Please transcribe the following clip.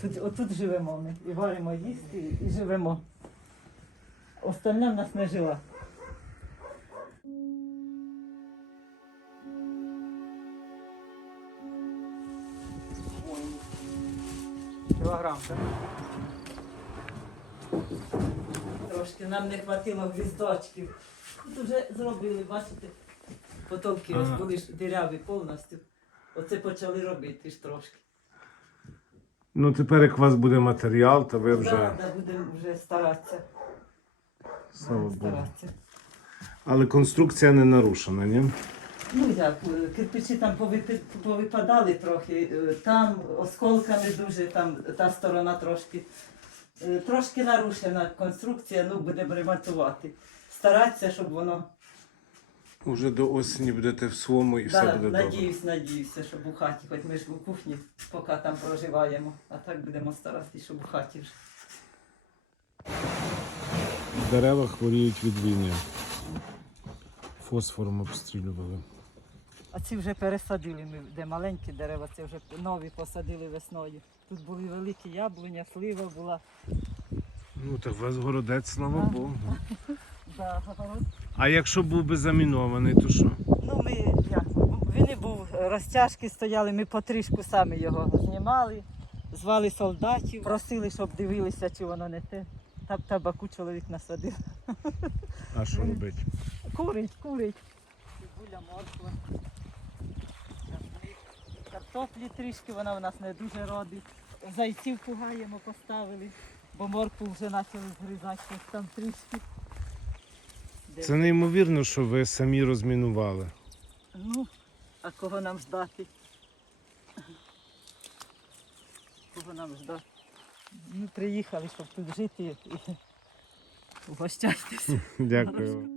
Тут, отут живемо ми. І варимо їсти, і живемо. Остальне в нас не жила. Кілограм, так? Трошки нам не хватило гвіздочків. Тут вже зробили, бачите, потолки ось були ж диряві повністю. Оце почали робити ж трошки. Ну тепер як у вас буде матеріал, то ви вже да, будемо вже старатися. слава Богу. старатися. Але конструкція не нарушена, ні? Ну як, е, кирпичі там повипи- повипадали трохи, е, там осколками дуже, там та сторона трошки. е, Трошки нарушена конструкція, ну будемо ремонтувати. Старатися, щоб воно. Уже до осені будете в своєму і все буде добре. надіюсь, надіюся, щоб у хаті, хоч ми ж у кухні, поки там проживаємо, а так будемо старатися, щоб у хаті вже. Дерева хворіють від війни. Фосфором обстрілювали. А ці вже пересадили ми, де маленькі дерева, це вже нові посадили весною. Тут були великі яблуня, слива була. Ну так у вас городець, слава Да. Богу. Город А якщо був би замінований, то що? Ну, ми як, він і був, розтяжки стояли, ми потрішку самі його знімали, звали солдатів, просили, щоб дивилися, чи воно не те. Та табаку чоловік насадив. А що робити? Курить, курить. Цибуля, морква. Картоплі трішки, вона в нас не дуже родить. Зайців пугаємо, поставили, бо моркву вже почали згризати там трішки. Це неймовірно, що ви самі розмінували. Ну, а кого нам ждати? Кого нам ждати? Ми приїхали, щоб тут жити і угощатися. Дякую.